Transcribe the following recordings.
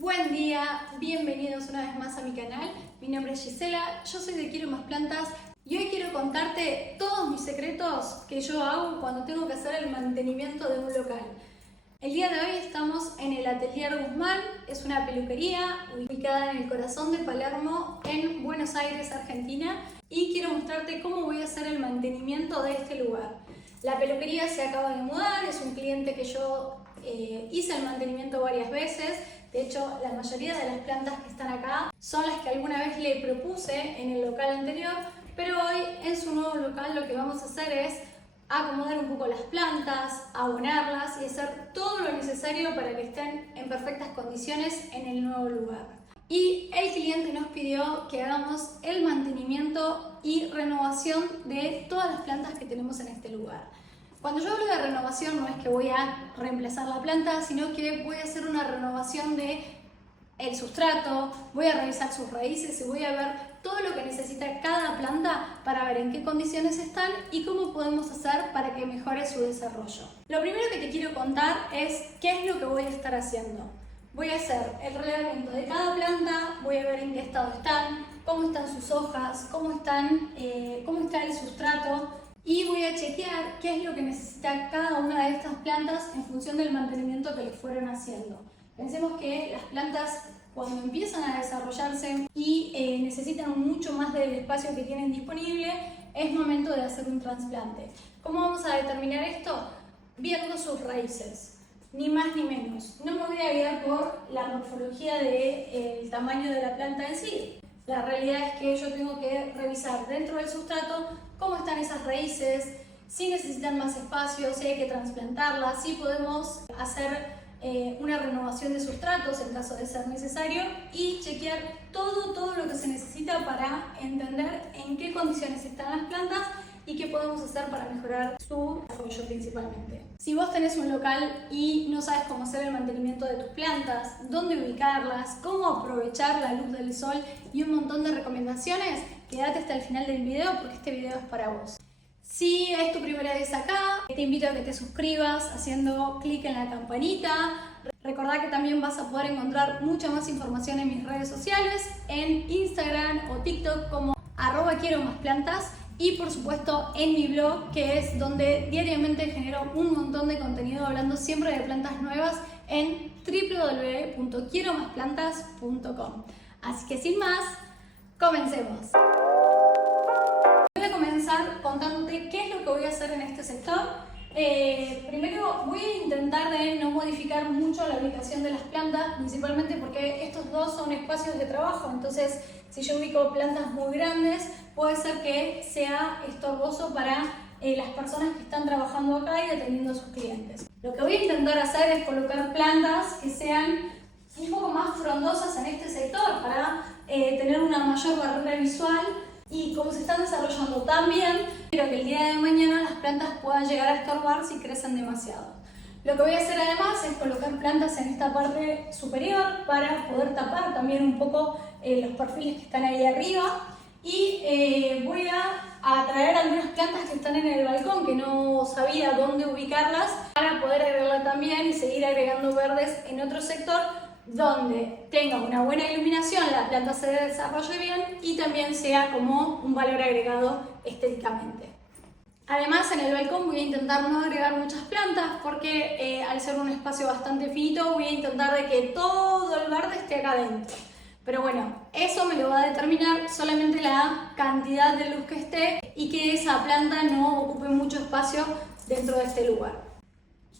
Buen día, bienvenidos una vez más a mi canal. Mi nombre es Gisela, yo soy de Quiero Más Plantas y hoy quiero contarte todos mis secretos que yo hago cuando tengo que hacer el mantenimiento de un local. El día de hoy estamos en el Atelier Guzmán, es una peluquería ubicada en el corazón de Palermo, en Buenos Aires, Argentina, y quiero mostrarte cómo voy a hacer el mantenimiento de este lugar. La peluquería se acaba de mudar, es un cliente que yo hice el mantenimiento varias veces. De hecho, la mayoría de las plantas que están acá son las que alguna vez le propuse en el local anterior, pero hoy en su nuevo local lo que vamos a hacer es acomodar un poco las plantas, abonarlas y hacer todo lo necesario para que estén en perfectas condiciones en el nuevo lugar. Y el cliente nos pidió que hagamos el mantenimiento y renovación de todas las plantas que tenemos en este lugar. Cuando yo hablo de renovación no es que voy a reemplazar la planta, sino que voy a hacer una renovación de el sustrato, voy a revisar sus raíces y voy a ver todo lo que necesita cada planta para ver en qué condiciones están y cómo podemos hacer para que mejore su desarrollo. Lo primero que te quiero contar es qué es lo que voy a estar haciendo. Voy a hacer el relevamiento de cada planta, voy a ver en qué estado están, cómo están sus hojas, cómo está el sustrato, y voy a chequear qué es lo que necesita cada una de estas plantas en función del mantenimiento que les fueron haciendo. Pensemos que las plantas cuando empiezan a desarrollarse y necesitan mucho más del espacio que tienen disponible, es momento de hacer un trasplante. ¿Cómo vamos a determinar esto? Viendo sus raíces, ni más ni menos. No me voy a guiar por la morfología del tamaño de la planta en sí. La realidad es que yo tengo que revisar dentro del sustrato cómo están esas raíces, si necesitan más espacio, si hay que trasplantarlas, si podemos hacer una renovación de sustratos en caso de ser necesario y chequear todo lo que se necesita para entender en qué condiciones están las plantas y qué podemos hacer para mejorar su desarrollo principalmente. Si vos tenés un local y no sabes cómo hacer el mantenimiento de tus plantas, dónde ubicarlas, cómo aprovechar la luz del sol y un montón de recomendaciones, quédate hasta el final del video porque este video es para vos. Si es tu primera vez acá, te invito a que te suscribas haciendo clic en la campanita. Recordá que también vas a poder encontrar mucha más información en mis redes sociales, en Instagram o TikTok como @quieromasplantas. Y por supuesto en mi blog, que es donde diariamente genero un montón de contenido hablando siempre de plantas nuevas en www.quieromasplantas.com. Así que sin más, comencemos. Voy a comenzar contándote qué es lo que voy a hacer en este sector. Primero voy a intentar de no modificar mucho la ubicación de las plantas, principalmente porque estos dos son espacios de trabajo, entonces si yo ubico plantas muy grandes puede ser que sea estorboso para las personas que están trabajando acá y atendiendo a sus clientes. Lo que voy a intentar hacer es colocar plantas que sean un poco más frondosas en este sector para tener una mayor barrera visual. Y como se están desarrollando tan bien, espero que el día de mañana las plantas puedan llegar a estorbar si crecen demasiado. Lo que voy a hacer además es colocar plantas en esta parte superior para poder tapar también un poco los perfiles que están ahí arriba. Y voy a traer algunas plantas que están en el balcón que no sabía dónde ubicarlas para poder agregarla también y seguir agregando verdes en otro sector donde tenga una buena iluminación, la planta se desarrolle bien y también sea como un valor agregado estéticamente. Además, en el balcón voy a intentar no agregar muchas plantas porque al ser un espacio bastante finito voy a intentar de que todo el verde esté acá adentro. Pero bueno, eso me lo va a determinar solamente la cantidad de luz que esté y que esa planta no ocupe mucho espacio dentro de este lugar.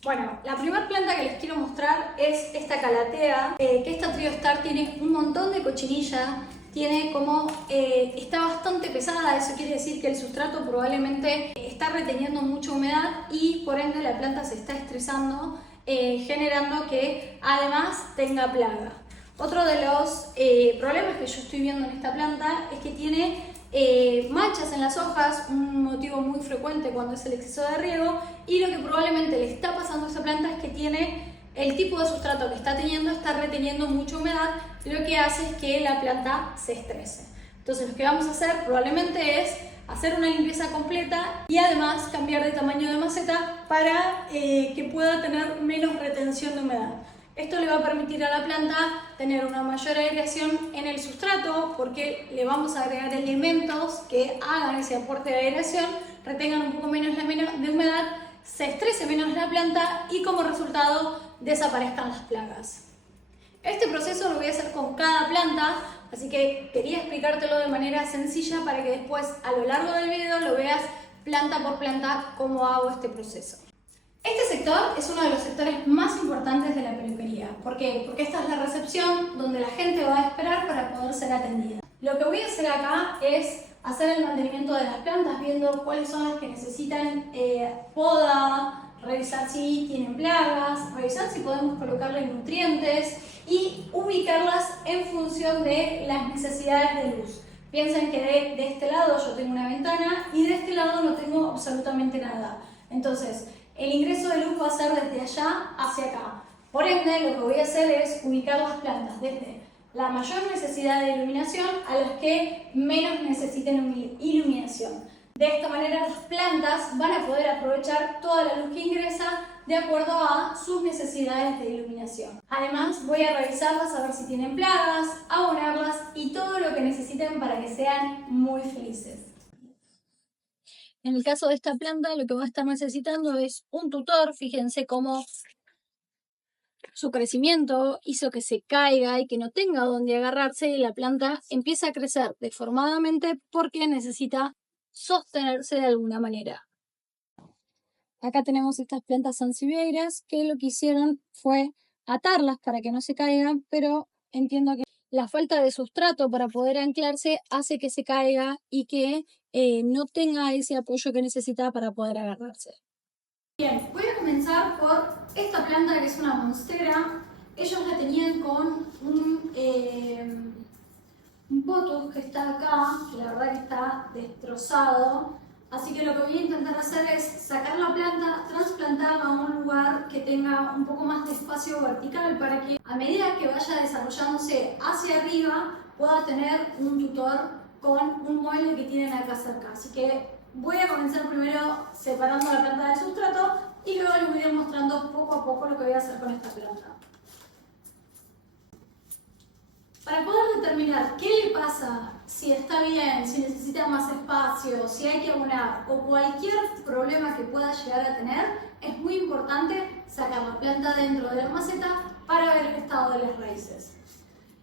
Bueno, la primera planta que les quiero mostrar es esta calatea, que esta Triostar tiene un montón de cochinilla, tiene como, está bastante pesada, eso quiere decir que el sustrato probablemente está reteniendo mucha humedad y por ende la planta se está estresando, generando que además tenga plaga. Otro de los problemas que yo estoy viendo en esta planta es que tiene manchas en las hojas, un motivo muy frecuente cuando es el exceso de riego, y lo que probablemente le está pasando a esta planta es que tiene el tipo de sustrato que está teniendo, está reteniendo mucha humedad, lo que hace es que la planta se estrese. Entonces lo que vamos a hacer probablemente es hacer una limpieza completa y además cambiar de tamaño de maceta para que pueda tener menos retención de humedad. Esto le va a permitir a la planta tener una mayor aireación en el sustrato porque le vamos a agregar elementos que hagan ese aporte de aireación, retengan un poco menos de humedad, se estrese menos la planta y como resultado desaparezcan las plagas. Este proceso lo voy a hacer con cada planta, así que quería explicártelo de manera sencilla para que después a lo largo del video lo veas planta por planta cómo hago este proceso. Este sector es uno de los sectores más importantes de la peluquería. ¿Por qué? Porque esta es la recepción donde la gente va a esperar para poder ser atendida. Lo que voy a hacer acá es hacer el mantenimiento de las plantas, viendo cuáles son las que necesitan poda, revisar si tienen plagas, revisar si podemos colocarle nutrientes y ubicarlas en función de las necesidades de luz. Piensen que de este lado yo tengo una ventana y de este lado no tengo absolutamente nada. Entonces, el ingreso de luz va a ser desde allá hacia acá. Por ende, lo que voy a hacer es ubicar las plantas desde la mayor necesidad de iluminación a las que menos necesiten iluminación. De esta manera, las plantas van a poder aprovechar toda la luz que ingresa de acuerdo a sus necesidades de iluminación. Además, voy a revisarlas a ver si tienen plagas, abonarlas y todo lo que necesiten para que sean muy felices. En el caso de esta planta, lo que va a estar necesitando es un tutor. Fíjense cómo su crecimiento hizo que se caiga y que no tenga donde agarrarse y la planta empieza a crecer deformadamente porque necesita sostenerse de alguna manera. Acá tenemos estas plantas sansevieras que lo que hicieron fue atarlas para que no se caigan, pero entiendo que la falta de sustrato para poder anclarse hace que se caiga y que no tenga ese apoyo que necesita para poder agarrarse. Bien, voy a comenzar por esta planta que es una monstera. Ellos la tenían con un potus que está acá, que la verdad que está destrozado. Así que lo que voy a intentar hacer es sacar la planta, trasplantarla a un lugar que tenga un poco más de espacio vertical para que a medida que vaya desarrollándose hacia arriba pueda tener un tutor con un mueble que tienen acá cerca. Así que voy a comenzar primero separando la planta del sustrato y luego les voy a ir mostrando poco a poco lo que voy a hacer con esta planta. Para poder determinar qué le pasa, si está bien, si necesita más espacio, si hay que abonar o cualquier problema que pueda llegar a tener, es muy importante sacar la planta dentro de la maceta para ver el estado de las raíces.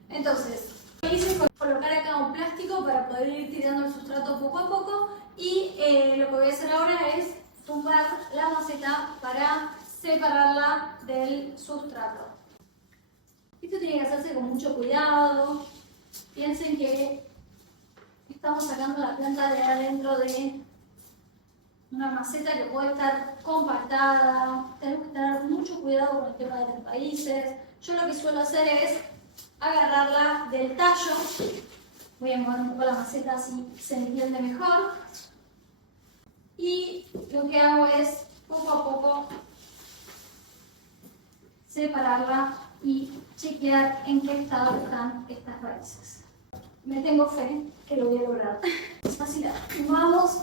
Entonces, lo que hice fue colocar acá un plástico para poder ir tirando el sustrato poco a poco y lo que voy a hacer ahora es tumbar la maceta para separarla del sustrato. Esto tiene que hacerse con mucho cuidado. Piensen que estamos sacando la planta de adentro de una maceta que puede estar compactada. Tenemos que tener mucho cuidado con el tema de las raíces. Yo lo que suelo hacer es agarrarla del tallo. Voy a mover un poco la maceta así se entiende mejor. Y lo que hago es poco a poco separarla y chequear en qué estado están estas raíces. Me tengo fe que lo voy a lograr. Así la tomamos.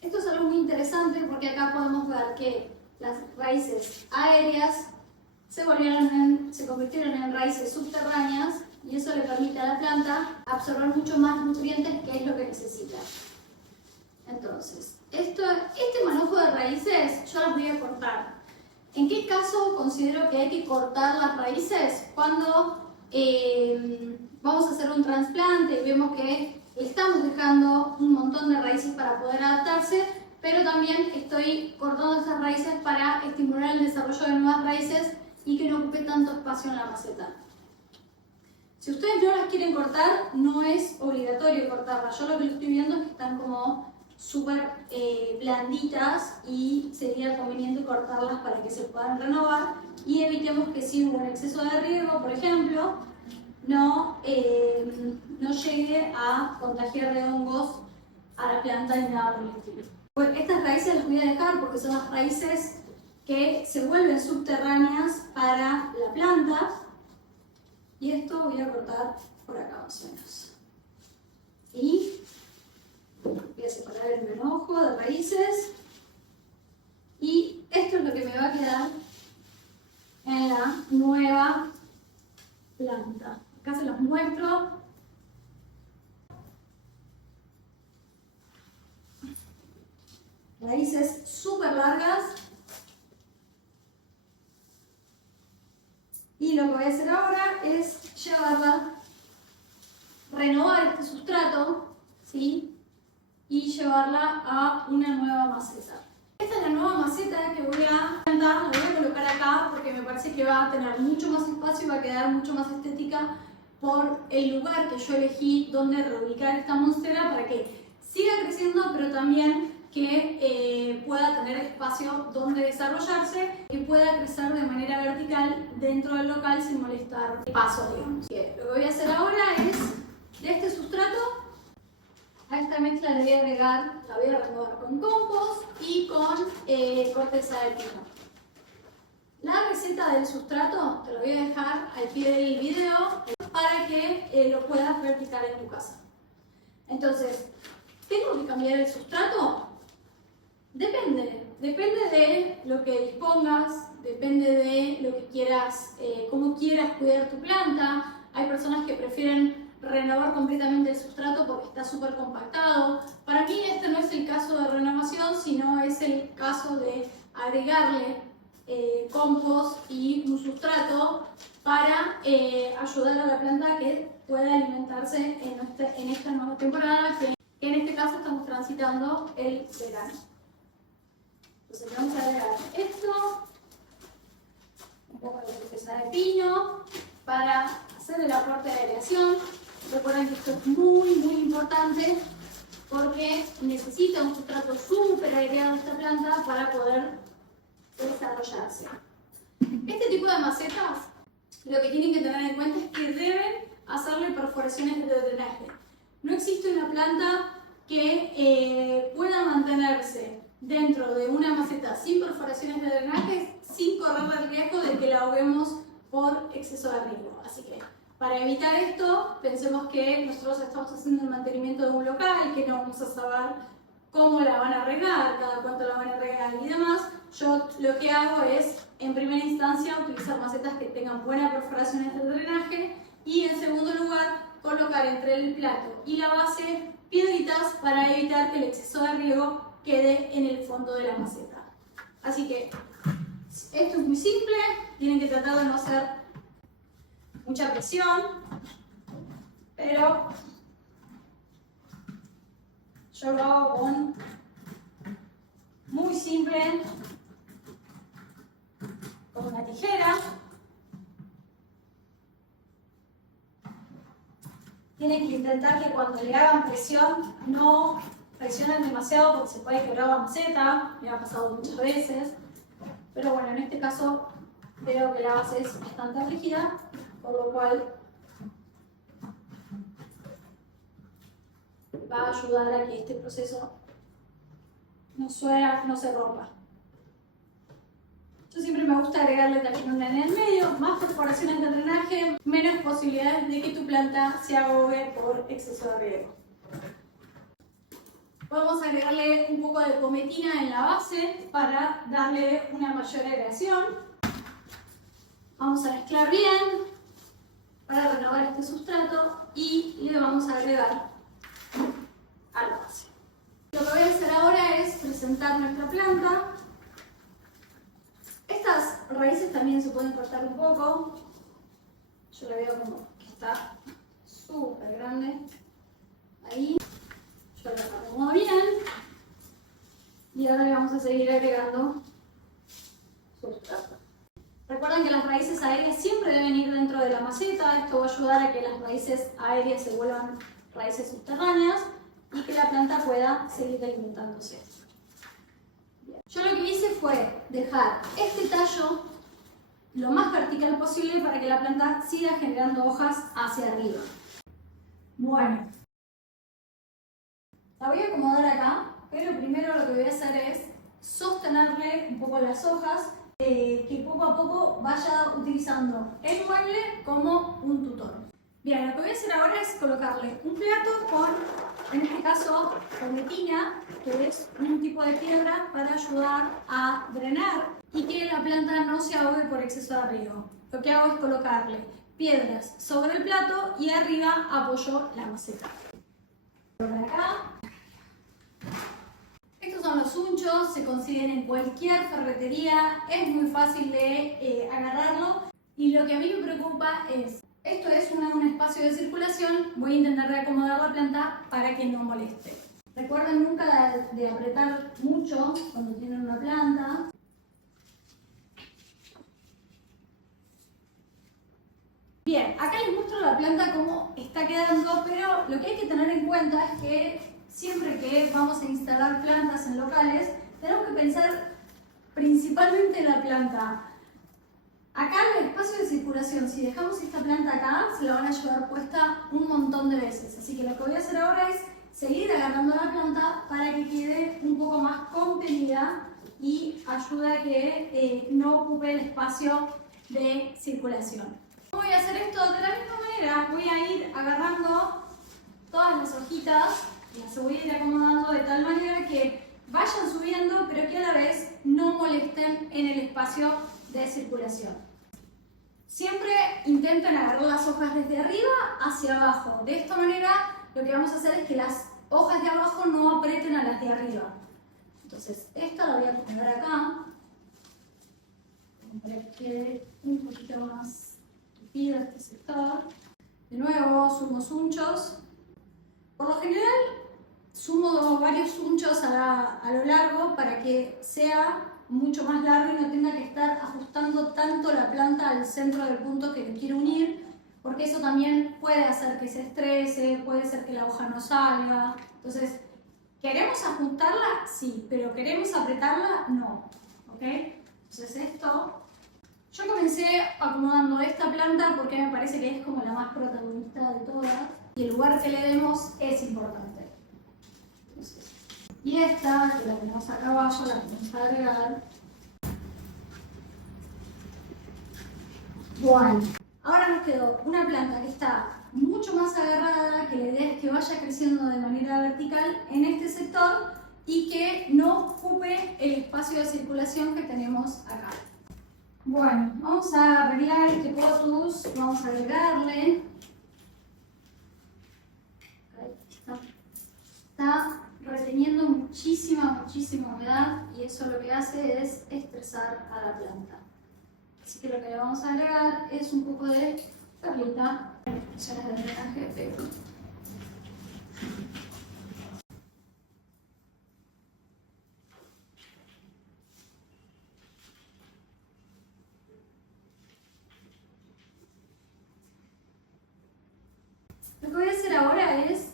Esto es algo muy interesante porque acá podemos ver que las raíces aéreas se convirtieron en raíces subterráneas y eso le permite a la planta absorber mucho más nutrientes, que es lo que necesita. Entonces, este manojo de raíces yo las voy a cortar. ¿En qué caso considero que hay que cortar las raíces? Cuando vamos a hacer un trasplante y vemos que estamos dejando un montón de raíces para poder adaptarse, pero también estoy cortando esas raíces para estimular el desarrollo de nuevas raíces y que no ocupe tanto espacio en la maceta. Si ustedes no las quieren cortar, no es obligatorio cortarlas. Yo lo que estoy viendo es que están como súper blanditas y sería conveniente cortarlas para que se puedan renovar y evitemos que si hubo un exceso de riego, por ejemplo, no llegue a contagiar de hongos a la planta ni nada por el estilo. Bueno, estas raíces las voy a dejar porque son las raíces que se vuelven subterráneas para la planta. Y esto voy a cortar por acá más o menos. Y voy a separar el manojo de raíces. Y esto es lo que me va a quedar en la nueva planta. Acá se los muestro. Raíces súper largas. Y lo que voy a hacer ahora es llevarla, renovar este sustrato, ¿sí? Y llevarla a una nueva maceta. Esta es la nueva maceta que voy a plantar, la voy a colocar acá porque me parece que va a tener mucho más espacio y va a quedar mucho más estética por el lugar que yo elegí donde reubicar esta monstera para que siga creciendo, pero también que pueda tener espacio donde desarrollarse y pueda crecer de manera vertical dentro del local sin molestar el paso, digamos. Bien, lo que voy a hacer ahora es, de este sustrato, a esta mezcla le voy a agregar, la voy a renovar con compost y con corteza de pino. La receta del sustrato te lo voy a dejar al pie del video para que lo puedas practicar en tu casa. Entonces, ¿tengo que cambiar el sustrato? Depende de lo que dispongas, depende de lo que quieras, cómo quieras cuidar tu planta. Hay personas que prefieren renovar completamente el sustrato porque está súper compactado. Para mí este no es el caso de renovación, sino es el caso de agregarle compost y un sustrato para ayudar a la planta a que pueda alimentarse en esta nueva temporada, que en este caso estamos transitando el verano. Entonces vamos a agregar esto, un poco de corteza de pino para hacer el aporte de aireación. Recuerden que esto es muy importante porque necesita un sustrato súper aireado esta planta para poder desarrollarse. Este tipo de macetas lo que tienen que tener en cuenta es que deben hacerle perforaciones de drenaje. No existe una planta que pueda mantenerse dentro de una maceta sin perforaciones de drenaje sin correr el riesgo de que la ahoguemos por exceso de riego. Así que para evitar esto, pensemos que nosotros estamos haciendo el mantenimiento de un local, que no vamos a saber cómo la van a regar, cada cuánto la van a regar y demás. Yo lo que hago es, en primera instancia, utilizar macetas que tengan buenas perforaciones de drenaje y, en segundo lugar, colocar entre el plato y la base piedritas para evitar que el exceso de riego quede en el fondo de la maceta. Así que esto es muy simple, tienen que tratar de no hacer mucha presión, pero yo lo hago con muy simple, con una tijera. Tienen que intentar que cuando le hagan presión no presionen demasiado porque se puede quebrar la maceta, me ha pasado muchas veces, pero bueno, en este caso veo que la base es bastante rígida, por lo cual va a ayudar a que este proceso no se rompa. Yo siempre me gusta agregarle también una en el medio, más perforaciones de drenaje, menos posibilidades de que tu planta se ahogue por exceso de riego. Vamos a agregarle un poco de cometina en la base para darle una mayor aireación. Vamos a mezclar bien para renovar este sustrato y le vamos a agregar a la base. Lo que voy a hacer ahora es presentar nuestra planta. Estas raíces también se pueden cortar un poco. Yo la veo como que está súper grande. Ahí. Yo la acomodo bien. Y ahora le vamos a seguir agregando sustrato. Recuerden que las raíces aéreas siempre deben ir dentro de la maceta. Esto va a ayudar a que las raíces aéreas se vuelvan raíces subterráneas y que la planta pueda seguir alimentándose. Bien. Yo lo que hice fue dejar este tallo lo más vertical posible para que la planta siga generando hojas hacia arriba. Bueno, la voy a acomodar acá, pero primero lo que voy a hacer es sostenerle un poco las hojas, que poco a poco vaya utilizando el mueble como un tutor. Bien, lo que voy a hacer ahora es colocarle un plato con, en este caso, cometina, que es un tipo de piedra para ayudar a drenar y que la planta no se ahogue por exceso de riego. Lo que hago es colocarle piedras sobre el plato y arriba apoyo la maceta. Por acá. Estos son los unchos, se consiguen en cualquier ferretería, es muy fácil de agarrarlo y lo que a mí me preocupa es, esto es un espacio de circulación, voy a intentar reacomodar la planta para que no moleste. Recuerden nunca de apretar mucho cuando tienen una planta. Bien, acá les muestro la planta cómo está quedando, pero lo que hay que tener en cuenta es que siempre que vamos a instalar plantas en locales, tenemos que pensar principalmente en la planta. Acá en el espacio de circulación, si dejamos esta planta acá, se la van a llevar puesta un montón de veces. Así que lo que voy a hacer ahora es seguir agarrando la planta para que quede un poco más contenida y ayude a que no ocupe el espacio de circulación. Voy a hacer esto de la misma manera, voy a ir agarrando todas las hojitas, las voy a ir acomodando de tal manera que vayan subiendo, pero que a la vez no molesten en el espacio de circulación. Siempre intenten agarrar las hojas desde arriba hacia abajo. De esta manera lo que vamos a hacer es que las hojas de abajo no aprieten a las de arriba. Entonces esta la voy a poner acá para que quede un poquito más tupido este sector. De nuevo sumo unchos. Por lo general sumo varios unchos a lo largo para que sea mucho más largo y no tenga que estar ajustando tanto la planta al centro del punto que le quiero unir, porque eso también puede hacer que se estrese, puede ser que la hoja no salga. Entonces, ¿queremos ajustarla? Sí, pero ¿queremos apretarla? No. ¿Ok? Entonces esto, yo comencé acomodando esta planta porque me parece que es como la más protagonista de todas y el lugar que le demos es importante. Entonces, y esta, que la tenemos acá abajo, la vamos a agregar. Bueno, ahora nos quedó una planta que está mucho más agarrada, que la idea es que vaya creciendo de manera vertical en este sector y que no ocupe el espacio de circulación que tenemos acá. Bueno, vamos a arreglar este potus, vamos a agregarle. Ahí está reteniendo muchísima humedad y eso lo que hace es estresar a la planta. Así que lo que le vamos a agregar es un poco de perlita, ya de drenaje, pero lo que voy a hacer ahora es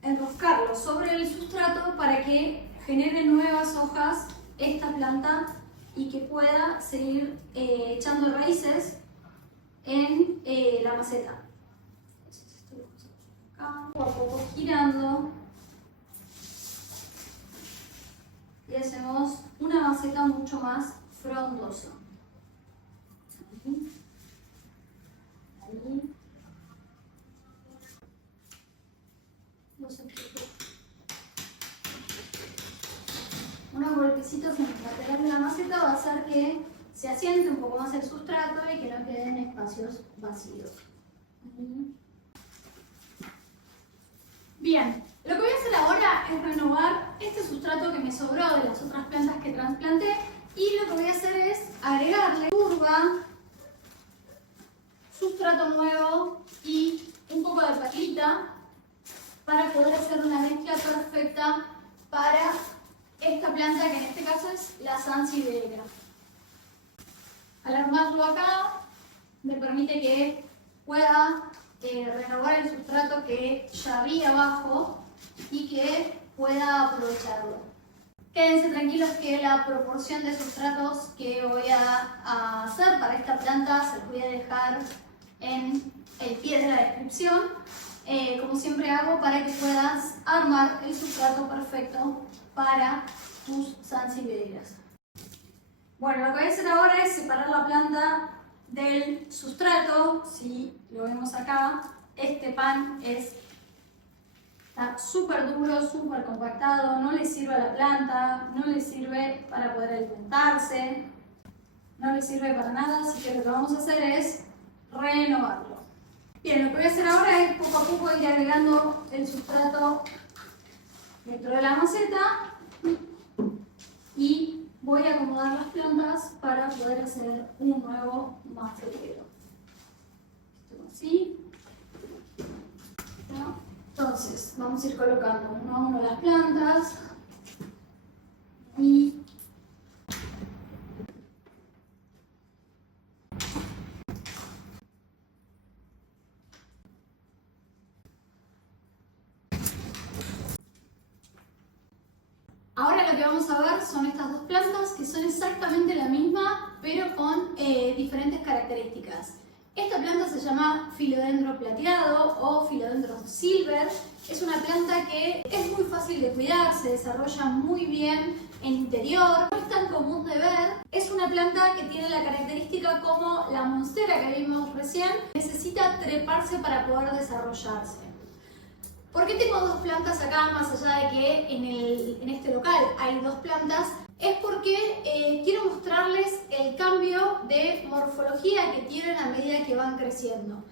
enroscarlo sobre el sustrato para que genere nuevas hojas esta planta y que pueda seguir echando raíces en la maceta. Entonces esto lo vamos a poner acá, poco a poco girando y hacemos una maceta mucho más frondosa. Ahí. Unos golpecitos en el lateral de la maceta va a hacer que se asiente un poco más el sustrato y que no queden espacios vacíos. Bien, lo que voy a hacer ahora es renovar este sustrato que me sobró de las otras plantas que trasplanté y lo que voy a hacer es agregarle turba, sustrato nuevo y un poco de perlita para poder hacer una mezcla perfecta para esta planta que en este caso es la Sansevieria. Al armarlo acá me permite que pueda renovar el sustrato que ya había abajo y que pueda aprovecharlo. Quédense tranquilos que la proporción de sustratos que voy a hacer para esta planta se los voy a dejar en el pie de la descripción. como siempre hago, para que puedas armar el sustrato perfecto para tus sansevierias. Bueno, lo que voy a hacer ahora es separar la planta del sustrato. Si lo vemos acá, este pan está súper duro, súper compactado, no le sirve a la planta, no le sirve para poder alimentarse, no le sirve para nada, así que lo que vamos a hacer es renovarlo. Bien, lo que voy a hacer ahora es poco a poco ir agregando el sustrato dentro de la maceta y voy a acomodar las plantas para poder hacer un nuevo macetero. Esto así. ¿No? Entonces, vamos a ir colocando uno a uno las plantas y ahora lo que vamos a ver son estas dos plantas que son exactamente la misma, pero con diferentes características. Esta planta se llama Philodendron plateado o Philodendron silver. Es una planta que es muy fácil de cuidar, se desarrolla muy bien en interior, no es tan común de ver. Es una planta que tiene la característica como la monstera que vimos recién, necesita treparse para poder desarrollarse. ¿Por qué tengo dos plantas acá, más allá de que en este local hay dos plantas? Es porque quiero mostrarles el cambio de morfología que tienen a medida que van creciendo.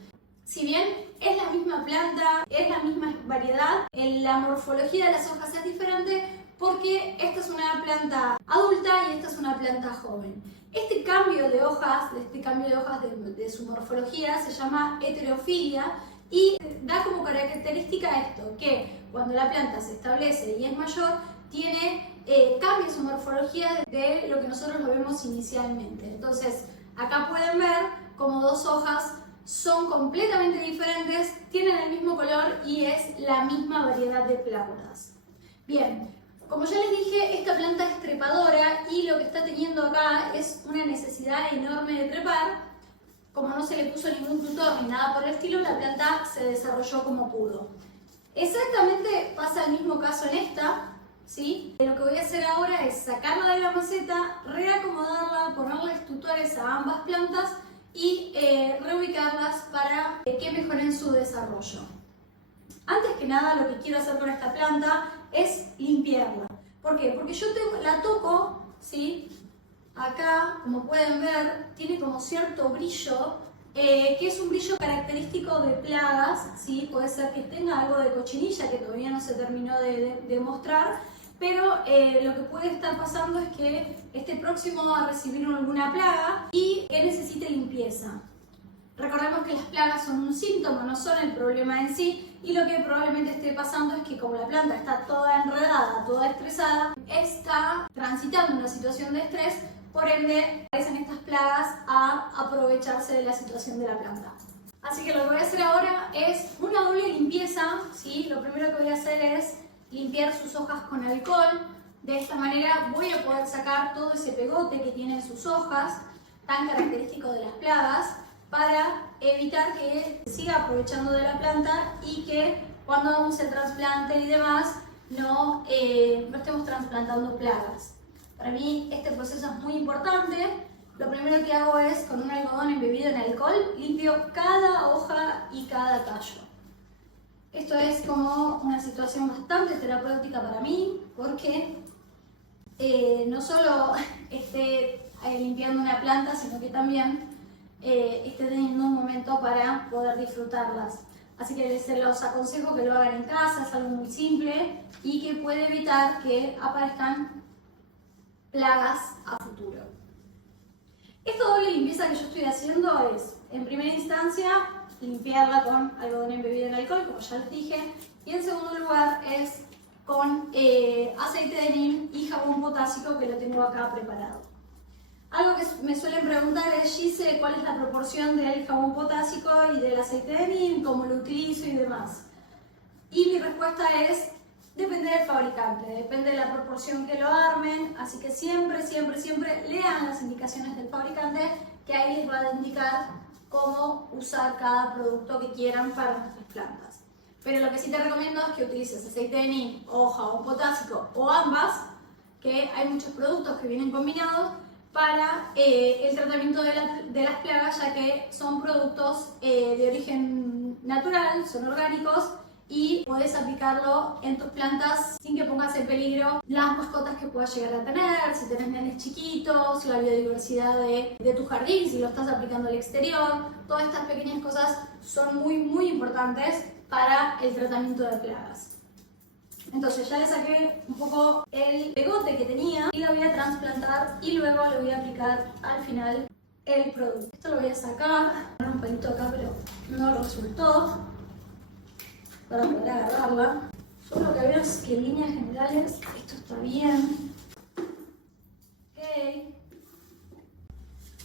Si bien es la misma planta, es la misma variedad, la morfología de las hojas es diferente porque esta es una planta adulta y esta es una planta joven. Este cambio de hojas, de su morfología, se llama heterofilia y da como característica esto, que cuando la planta se establece y es mayor, cambia su morfología de lo que nosotros lo vemos inicialmente. Entonces, acá pueden ver como dos hojas son completamente diferentes, tienen el mismo color y es la misma variedad de plantas. Bien, como ya les dije, esta planta es trepadora y lo que está teniendo acá es una necesidad enorme de trepar. Como no se le puso ningún tutor ni nada por el estilo, la planta se desarrolló como pudo. Exactamente pasa el mismo caso en esta. ¿Sí? Lo que voy a hacer ahora es sacarla de la maceta, reacomodarla, ponerles tutores a ambas plantas y reubicarlas para que mejoren su desarrollo. Antes que nada, lo que quiero hacer con esta planta es limpiarla. ¿Por qué? Porque yo la toco, ¿sí? Acá, como pueden ver, tiene como cierto brillo, que es un brillo característico de plagas, ¿sí? Puede ser que tenga algo de cochinilla que todavía no se terminó de mostrar, pero lo que puede estar pasando es que esté próximo a recibir alguna plaga y que necesite limpieza. Recordemos que las plagas son un síntoma, no son el problema en sí, y lo que probablemente esté pasando es que como la planta está toda enredada, toda estresada, está transitando una situación de estrés, por ende aparecen estas plagas a aprovecharse de la situación de la planta. Así que lo que voy a hacer ahora es una doble limpieza, ¿sí? Lo primero que voy a hacer es limpiar sus hojas con alcohol. De esta manera voy a poder sacar todo ese pegote que tienen sus hojas, tan característico de las plagas, para evitar que siga aprovechando de la planta y que cuando hagamos el trasplante y demás no estemos trasplantando plagas. Para mí este proceso es muy importante. Lo primero que hago es, con un algodón embebido en alcohol, limpio cada hoja y cada tallo. Esto es como una situación bastante terapéutica para mí, porque no solo esté limpiando una planta, sino que también esté teniendo un momento para poder disfrutarlas. Así que les los aconsejo que lo hagan en casa, es algo muy simple y que puede evitar que aparezcan plagas a futuro. Esta doble limpieza que yo estoy haciendo es, en primera instancia, limpiarla con algodón embebido en alcohol, como ya les dije, y en segundo lugar es con aceite de neem y jabón potásico, que lo tengo acá preparado. Algo que me suelen preguntar es, Gise, ¿cuál es la proporción del jabón potásico y del aceite de neem? ¿Cómo lo utilizo y demás? Y mi respuesta es, depende del fabricante, depende de la proporción que lo armen, así que siempre lean las indicaciones del fabricante, que ahí les va a indicar cómo usar cada producto que quieran para nuestras plantas. Pero lo que sí te recomiendo es que utilices aceite de neem o jabón potásico o ambas, que hay muchos productos que vienen combinados para el tratamiento de las plagas, ya que son productos de origen natural, son orgánicos y podés aplicarlo en tus plantas sin que pongas en peligro las mascotas que puedas llegar a tener, si tenés nenes chiquitos, la biodiversidad de tu jardín, si lo estás aplicando al exterior. Todas estas pequeñas cosas son muy importantes para el tratamiento de plagas. Entonces ya le saqué un poco el pegote que tenía y lo voy a trasplantar y luego le voy a aplicar al final el producto. Esto lo voy a sacar, un pelito acá pero no lo resultó, para poder agarrarla. Yo lo que veo es que en líneas generales esto está bien. Ok.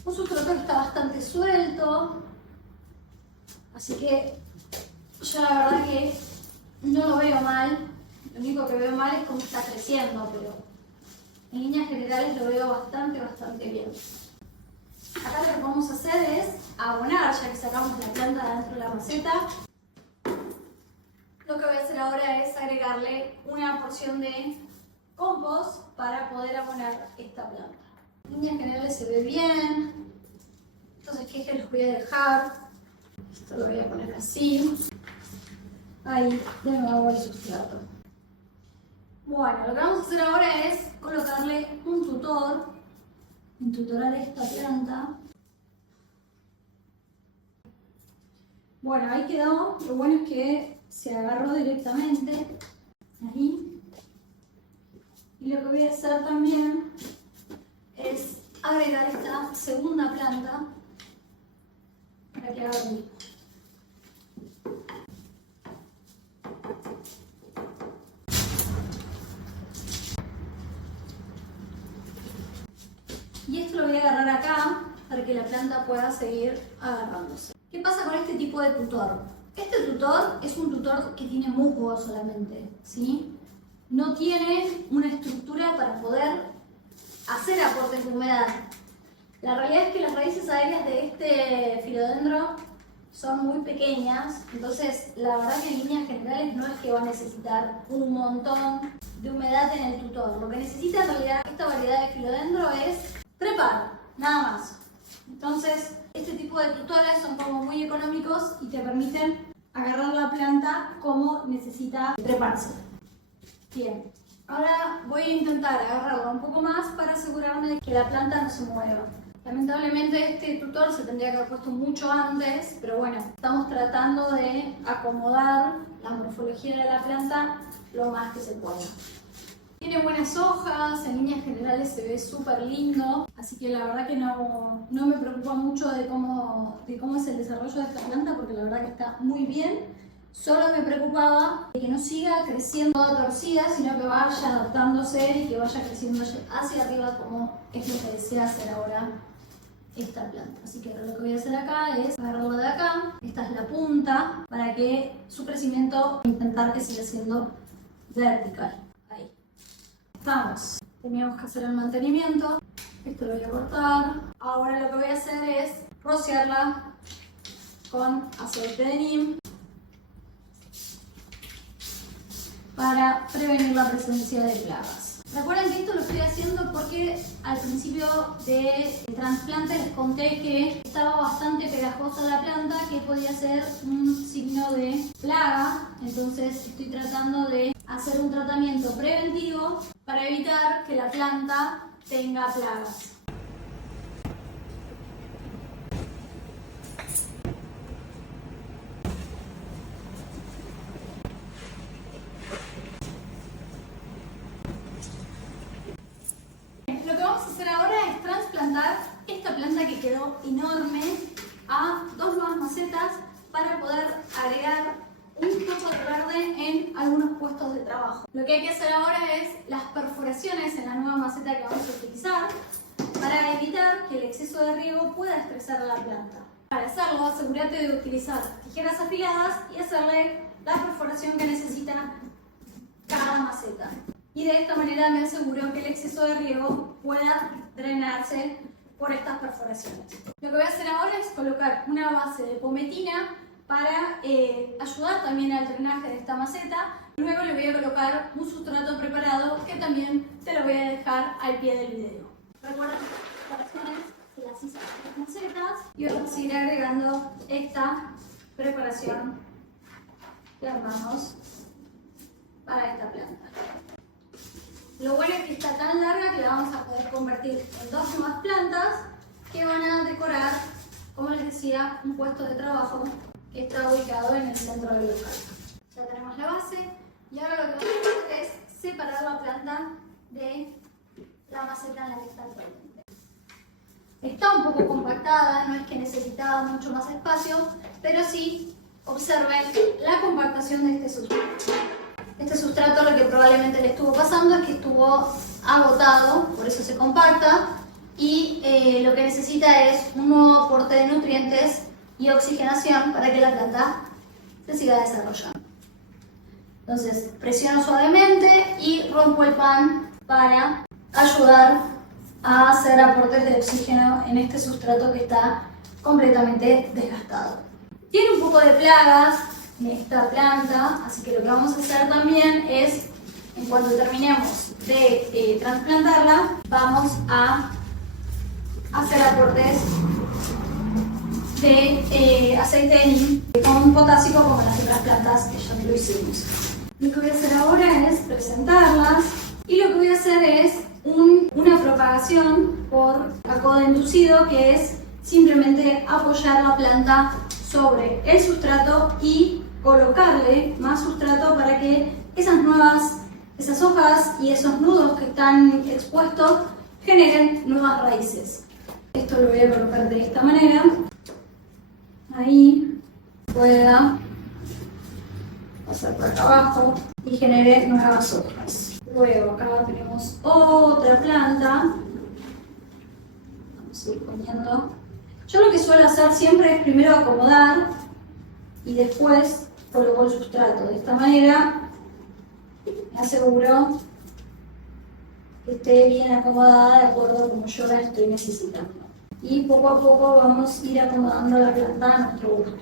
Un sustrato que está bastante suelto, así que yo la verdad que no lo veo mal. Lo único que veo mal es cómo está creciendo, pero en líneas generales lo veo bastante bien. Acá lo que vamos a hacer es abonar, ya que sacamos la planta dentro de la maceta. Lo que voy a hacer ahora es agregarle una porción de compost para poder abonar esta planta. En líneas generales se ve bien, entonces ¿qué los voy a dejar? Esto lo voy a poner así. Ahí, de nuevo el sustrato. Bueno, lo que vamos a hacer ahora es colocarle un tutor, entutorar esta planta. Bueno, ahí quedó. Lo bueno es que se agarró directamente ahí. Y lo que voy a hacer también es agregar esta segunda planta para que haga lo mismo. Y esto lo voy a agarrar acá para que la planta pueda seguir agarrándose. ¿Qué pasa con este tipo de tutor? Este tutor es un tutor que tiene musgo solamente, ¿sí? No tiene una estructura para poder hacer aportes de humedad. La realidad es que las raíces aéreas de este filodendro son muy pequeñas, entonces la verdad que en líneas generales no es que va a necesitar un montón de humedad en el tutor. Lo que necesita en realidad esta variedad de filodendro es trepar, nada más. Entonces, este tipo de tutores son como muy económicos y te permiten agarrar la planta como necesita treparse. Bien, ahora voy a intentar agarrarla un poco más para asegurarme de que la planta no se mueva. Lamentablemente este tutor se tendría que haber puesto mucho antes, pero bueno, estamos tratando de acomodar la morfología de la planta lo más que se pueda. Tiene buenas hojas, en líneas generales se ve súper lindo, así que la verdad que no me preocupa mucho de cómo es el desarrollo de esta planta, porque la verdad que está muy bien. Solo me preocupaba de que no siga creciendo toda torcida, sino que vaya adaptándose y que vaya creciendo hacia arriba como es lo que desea hacer ahora esta planta. Así que lo que voy a hacer acá es agarrarla de acá, esta es la punta, para que su crecimiento intentar que siga siendo vertical. Ahí. Estamos. Teníamos que hacer el mantenimiento. Esto lo voy a cortar. Ahora lo que voy a hacer es rociarla con aceite de neem para prevenir la presencia de plagas. Recuerden que esto lo estoy haciendo porque al principio del trasplante les conté que estaba bastante pegajosa la planta, que podía ser un signo de plaga. Entonces estoy tratando de hacer un tratamiento preventivo para evitar que la planta tenga plagas. Lo que vamos a hacer ahora es trasplantar esta planta que quedó enorme a dos nuevas macetas para poder agregar un poco de verde en algunos puestos de trabajo. Lo que hay que hacer ahora es las perforaciones en la nueva maceta que vamos a utilizar para evitar que el exceso de riego pueda estresar a la planta. Para hacerlo, asegúrate de utilizar tijeras afiladas y hacerle la perforación que necesita cada maceta. Y de esta manera me aseguro que el exceso de riego pueda drenarse por estas perforaciones. Lo que voy a hacer ahora es colocar una base de pometina para ayudar también al drenaje de esta maceta. Luego le voy a colocar un sustrato preparado que también te lo voy a dejar al pie del video. Recuerda las preparaciones que las hice con las macetas y vamos a seguir agregando esta preparación que armamos para esta planta. Lo bueno es que está tan larga que la vamos a poder convertir en 2 nuevas plantas que van a decorar, como les decía, un puesto de trabajo que está ubicado en el centro del local. Ya tenemos la base y ahora lo que vamos a hacer es separar la planta de la maceta en la que está actualmente. Está un poco compactada, no es que necesitaba mucho más espacio, pero sí observen la compactación de este sustrato. Este sustrato lo que probablemente le estuvo pasando es que estuvo agotado, por eso se compacta, y lo que necesita es un nuevo aporte de nutrientes y oxigenación para que la planta se siga desarrollando. Entonces presiono suavemente y rompo el pan para ayudar a hacer aportes de oxígeno en este sustrato que está completamente desgastado. Tiene un poco de plagas en esta planta, así que lo que vamos a hacer también es, en cuanto terminemos de trasplantarla, vamos a hacer aportes de aceite de neem con potásico como las otras plantas que ya lo hicimos. Lo que voy a hacer ahora es presentarlas y lo que voy a hacer es una propagación por acodo inducido, que es simplemente apoyar la planta sobre el sustrato y colocarle más sustrato para que esas hojas y esos nudos que están expuestos generen nuevas raíces. Esto lo voy a colocar de esta manera. Ahí pueda pasar por acá abajo y genere nuevas hojas. Luego acá tenemos otra planta. Vamos a ir poniendo. Yo lo que suelo hacer siempre es primero acomodar y después coloco el sustrato. De esta manera me aseguro que esté bien acomodada de acuerdo a como yo la estoy necesitando. Y poco a poco vamos a ir acomodando la planta a nuestro gusto.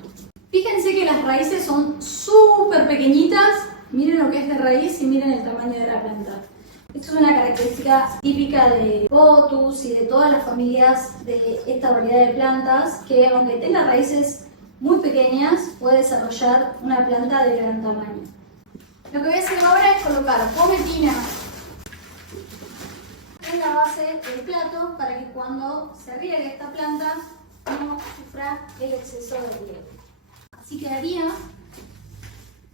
Fíjense que las raíces son súper pequeñitas. Miren lo que es de raíz y miren el tamaño de la planta. Esto es una característica típica de Pothos y de todas las familias de esta variedad de plantas, que aunque tenga raíces muy pequeñas, puede desarrollar una planta de gran tamaño. Lo que voy a hacer ahora es colocar pometina en la base del plato para que cuando se riegue esta planta no sufra el exceso de riego. Así quedaría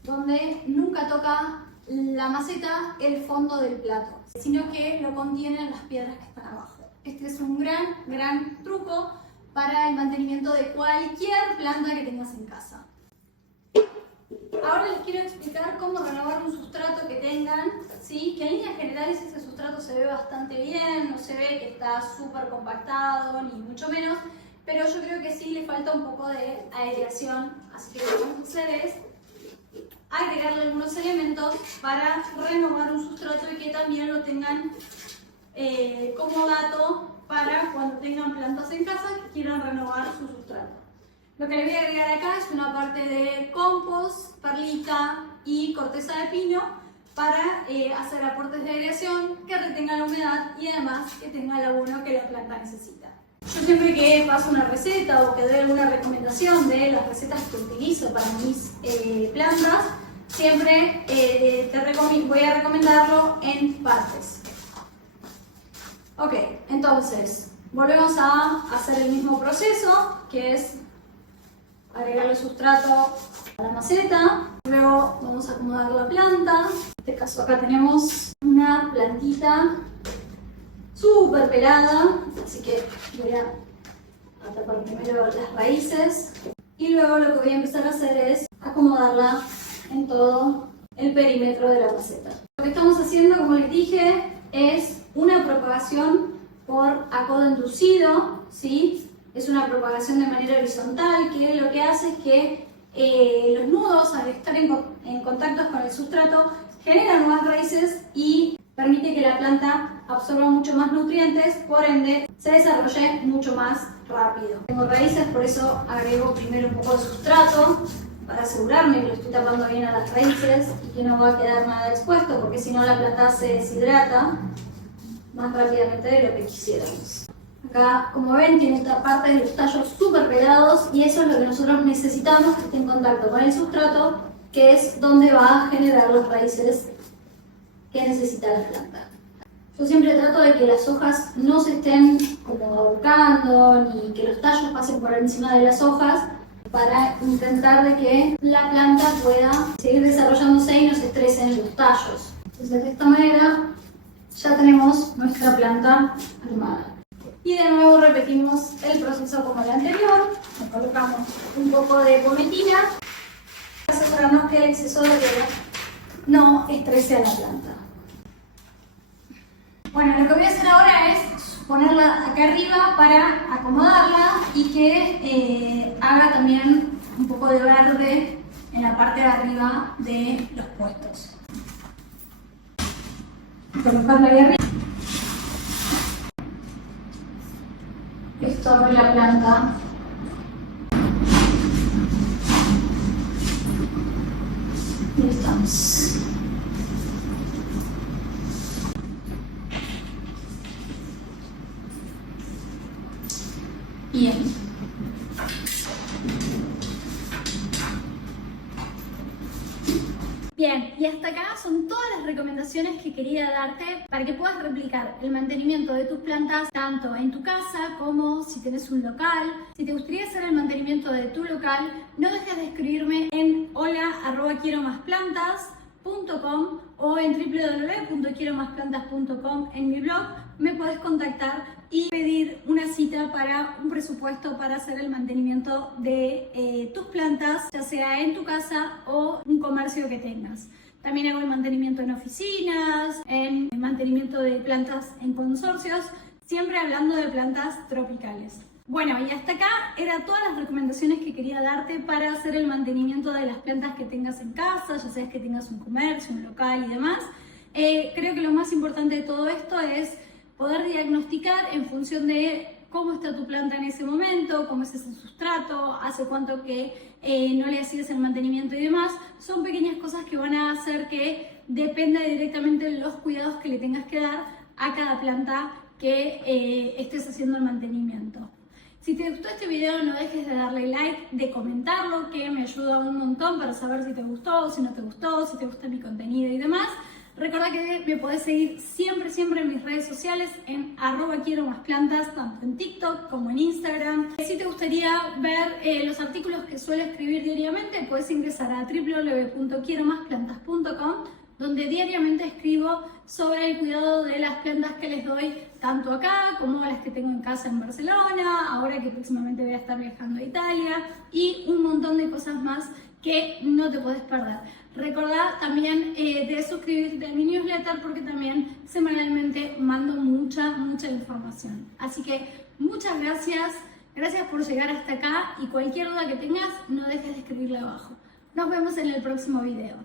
donde nunca toca la maceta el fondo del plato, sino que lo contienen las piedras que están abajo. Este es un gran truco para el mantenimiento de cualquier planta que tengas en casa. Ahora les quiero explicar cómo renovar un sustrato que tengan, ¿sí? Que en líneas generales ese sustrato se ve bastante bien, no se ve que está súper compactado, ni mucho menos, pero yo creo que sí le falta un poco de aireación, así que lo que vamos a hacer es agregarle algunos elementos para renovar un sustrato y que también lo tengan como dato para cuando tengan plantas en casa que quieran renovar su sustrato. Lo que le voy a agregar acá es una parte de compost, perlita y corteza de pino para hacer aportes de aireación que retengan la humedad y además que tenga el abono que la planta necesita. Yo siempre que paso una receta o que doy alguna recomendación de las recetas que utilizo para mis plantas, siempre voy a recomendarlo en partes. Ok, entonces volvemos a hacer el mismo proceso, que es agregarle sustrato a la maceta. Luego vamos a acomodar la planta. En este caso acá tenemos una plantita súper pelada, así que voy a tapar primero las raíces y luego lo que voy a empezar a hacer es acomodarla en todo el perímetro de la maceta. Lo que estamos haciendo, como les dije, es una propagación por acodo inducido, ¿sí? Es una propagación de manera horizontal que lo que hace es que los nudos, al estar en contacto con el sustrato, generan nuevas raíces y permite que la planta absorba mucho más nutrientes, por ende se desarrolle mucho más rápido. Tengo raíces, por eso agrego primero un poco de sustrato para asegurarme que lo estoy tapando bien a las raíces y que no va a quedar nada expuesto, porque si no la planta se deshidrata más rápidamente de lo que quisiéramos. Acá, como ven, tiene esta parte de los tallos súper pegados y eso es lo que nosotros necesitamos, que esté en contacto con el sustrato, que es donde va a generar las raíces que necesita la planta. Yo siempre trato de que las hojas no se estén como ahorcando ni que los tallos pasen por encima de las hojas para intentar de que la planta pueda seguir desarrollándose y no se estresen los tallos. Entonces de esta manera ya tenemos nuestra planta armada. Y de nuevo repetimos el proceso como el anterior. Le colocamos un poco de pometina para asegurarnos que el exceso de riego no estrese a la planta. Bueno, lo que voy a hacer ahora es ponerla acá arriba para acomodarla y que haga también un poco de verde en la parte de arriba de los puestos. Colocarla ahí arriba. Esto es la planta. Y estamos. Bien. Bien, y hasta acá son todas las recomendaciones que quería darte para que puedas replicar el mantenimiento de tus plantas tanto en tu casa como si tienes un local. Si te gustaría hacer el mantenimiento de tu local, no dejes de escribirme en hola@quieromasplantas.com o en www.quieromasplantas.com en mi blog. Me puedes contactar y pedir una cita para un presupuesto para hacer el mantenimiento de tus plantas, ya sea en tu casa o un comercio que tengas. También hago el mantenimiento en oficinas, en el mantenimiento de plantas en consorcios, siempre hablando de plantas tropicales. Bueno, y hasta acá eran todas las recomendaciones que quería darte para hacer el mantenimiento de las plantas que tengas en casa, ya sea que tengas un comercio, un local y demás. Creo que lo más importante de todo esto es poder diagnosticar en función de cómo está tu planta en ese momento, cómo es ese sustrato, hace cuánto que no le hacías el mantenimiento y demás. Son pequeñas cosas que van a hacer que dependa directamente de los cuidados que le tengas que dar a cada planta que estés haciendo el mantenimiento. Si te gustó este video, no dejes de darle like, de comentarlo, que me ayuda un montón para saber si te gustó, si no te gustó, si te gusta mi contenido y demás. Recuerda que me podés seguir siempre en mis redes sociales en @quieromasplantas, tanto en TikTok como en Instagram. Si te gustaría ver los artículos que suelo escribir diariamente, puedes ingresar a www.quieromasplantas.com, donde diariamente escribo sobre el cuidado de las plantas que les doy tanto acá como las que tengo en casa en Barcelona, ahora que próximamente voy a estar viajando a Italia y un montón de cosas más que no te puedes perder. Recordá también de suscribirte a mi newsletter porque también semanalmente mando mucha información. Así que muchas gracias por llegar hasta acá y cualquier duda que tengas no dejes de escribirla abajo. Nos vemos en el próximo video.